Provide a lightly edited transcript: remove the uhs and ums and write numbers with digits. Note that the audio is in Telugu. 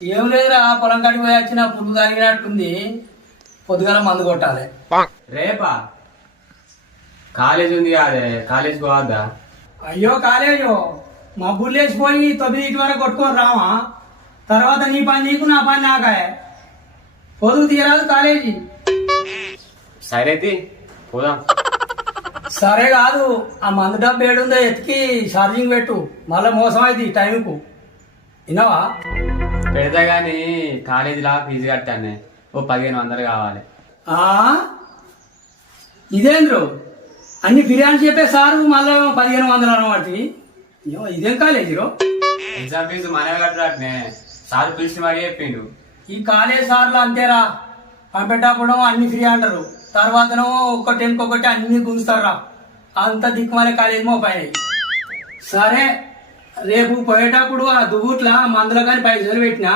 ఏం లేదురా పొలం కాడికి పోయి వచ్చిన పురుగు తాగినట్టుంది. పొద్దుగాల మందు కొట్టాలి. రేపా కాలేజ్ ఉంది కాదే, కాలేజ్ పోవద్దా? అయ్యో కాలేజో మబ్బులు లేచిపోయి 9 వరకు కొట్టుకొని రామా, తర్వాత నీ పని నీకు నా పని నాకాయ. పొదుగు తీరాదు కాలేజీ. సరే పోదాం. సరే కాదు, ఆ మందు డబ్బు ఏడుందో ఎత్తికి ఛార్జింగ్ పెట్టు, మళ్ళీ మోసం అయితే టైంకు. విన్నావా? పెడతా గాని కాలేజీలా ఫీజు కట్టాను, ఓ 1500 కావాలి. ఆ ఇదేంద్రు అన్ని బిర్యానీ చెప్పే సారు మళ్ళీ 1500 అనమాట. ఇదేం కాలేజీలో ఎగ్జామ్ ఫీజు మనమే కట్టరాటనే, సార్ పిలిచి మరీ చెప్పిండు. ఈ కాలేజ్ సార్లు అంతేరా, పంపేటప్పుడు అన్ని ఫ్రీ అంటారు, తర్వాతనో ఒకటి అన్ని గుంజుతారా. అంత దిక్కుమాలే కాలేజ్ మోపాయి. సరే రేపు పోయేటప్పుడు ఆ దువ్వుట్ల మందులో కానీ 5 పెట్టినా